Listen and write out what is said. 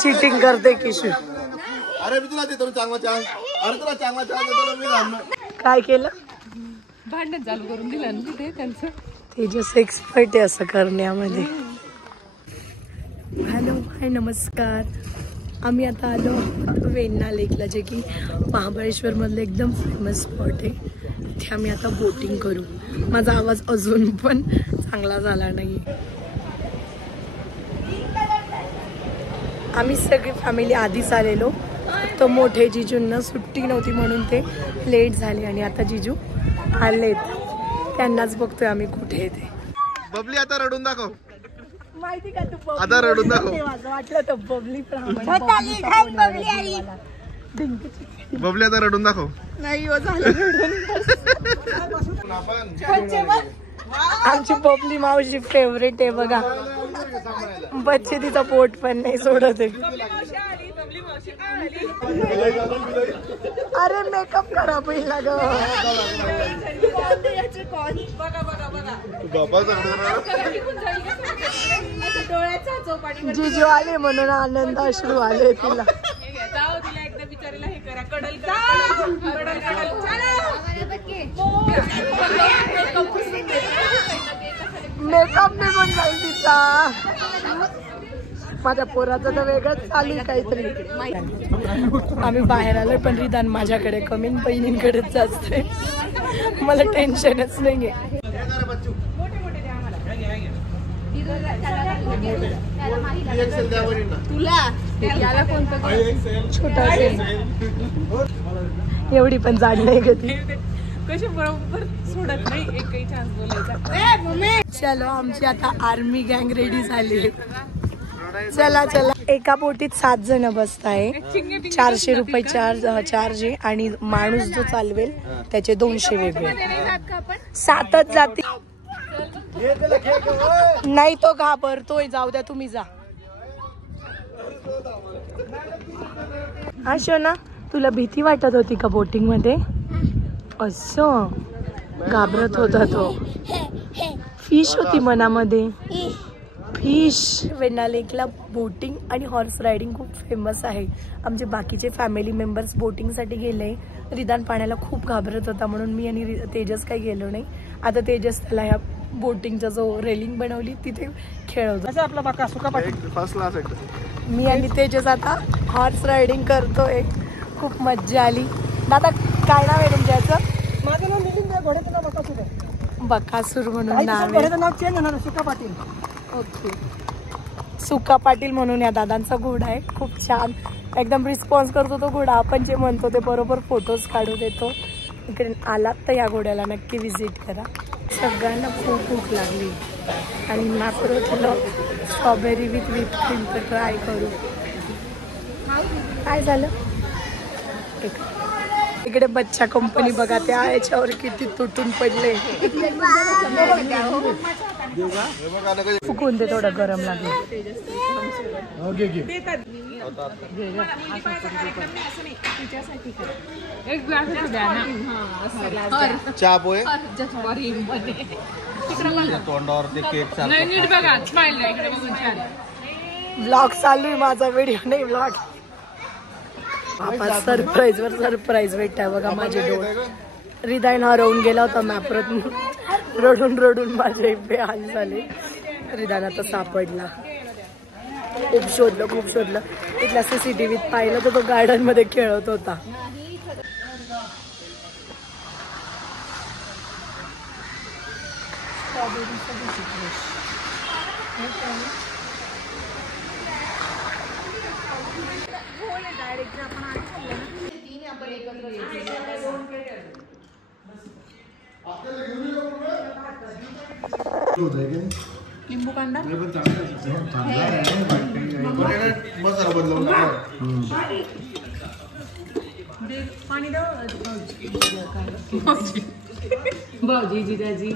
Cheating करते किशोर. अरे मी तुला देतो चांगला चान्स. अरे तुला चांगला चान्स देतो मी थांबलो. काय केलं? भांडण चालू करून दिलं ना तिथे त्यांचं. तेजस एक्सपर्ट आहे असं करण्यामध्ये. हॅलो हाय नमस्कार. आम्ही आता आलो वेण्णा लेकला, जे की महाबळेश्वर मधलं एकदम फेमस स्पॉट आहे. तिथे आम्ही आता बोटिंग करू. माझा आवाज अजून पण चांगला झाला नाही. आम्ही सगळी फॅमिली आधीच आलेलो, फक्त मोठे जिजूंना सुट्टी नव्हती म्हणून ते लेट झाले आणि आता जिजू आलेत. त्यांनाच बघतोय आम्ही कुठे येते. बबली आता रडून दाखव. माहिती का तू आता रडून दाखव. वाटलं तर बबली बबली आता रडून दाखव. नाही हो झालं. आमची बबली मावशी फेवरेट आहे बघा. बच्चे तिचा पोट पण नाही सोडत आहे. अरे मेकअप करा पहिला ग. जिजू आले म्हणून आनंद अश्रू आले तिला. मेकअप निघून जाईल तिचा. माझ्या पोराचं तर वेगळंच चालू आहे काहीतरी. आम्ही बाहेर आलोय पण रिदान माझ्याकडे कमी बहिणींकडेच असते. मला टेन्शनच नाहीये. छोटा असेल एवढी पण जाड नाही कधी. कशी बरोबर सोडत नाही एकही चान्स बोलायचा. चलो आमची आता आर्मी गँग रेडी झाली. चला चला. एका बोटीत 7 जण बसताय. 400 रुपये चार्ज आहे आणि माणूस जो चालवेल त्याचे 200 वेगळे. 7च जाती. नाही तो घाबरतोय. जाऊ द्या तुम्ही जा. शोना तुला भीती वाटत होती का बोटिंग मध्ये? असं घाबरत होता तो. फिश होती मनामध्ये. फिश. वेण्णा लेकला बोटिंग आणि हॉर्स रायडिंग खूप फेमस आहे. आमचे बाकीचे फॅमिली मेंबर्स बोटिंगसाठी गेले. रिदान पाण्याला खूप घाबरत होता म्हणून मी आणि तेजस काही गेलो नाही. आता तेजस त्याला ह्या बोटिंगचा जो रेलिंग बनवली तिथे खेळवतो. आपला बाका सुका पाटील. मी आणि तेजस आता हॉर्स रायडिंग करतोय. खूप मज्जा आली. दादा काय नाव आहे तुमच्याचं? माझं नाव मिलिंद आहे. घोड्याचं नाव बकासूर आहे. बकासूर म्हणून नाव आहे. घोड्याचं नाव चेंज होणार सुका पाटील. ओके. सुका पाटील म्हणून या दादांचा घोडा आहे. खूप छान एकदम रिस्पॉन्स करतो तो घोडा. आपण जे म्हणतो ते बरोबर फोटोज काढू देतो. इकडे आलात तर या घोड्याला नक्की विजिट करा. सगळ्यांना खूप भूक लागली आणि मॅप्रो केलं स्ट्रॉबेरी विथ क्रीम तर ट्राय करू. काय झालं? इकडे बच्चा कंपनी बघा त्या याच्यावर किती तुटून पडले. फुकून दे थोडं गरम लागलं. एक ग्लास द्या ना. चहा पोहे तोंडावर ते केक नीट बघा. स्माइल नाही इकडे बघून छान. व्लॉग चालू आहे माझा. व्हिडिओ नाही व्लॉग. बाबा सरप्राईज वर सरप्राईज भेटताय बघा. माझे डोळे. रिदान हरवून गेला होता मॅपरत. रडून रडून माझे बेहाल झाले. रिदान आता सापडला. खूप शोधलं. इथला CCTVत पाहिलं तर तो गार्डन मध्ये खेळत होता. लिंबू कांदा पाणी भाऊजी जिजाजी.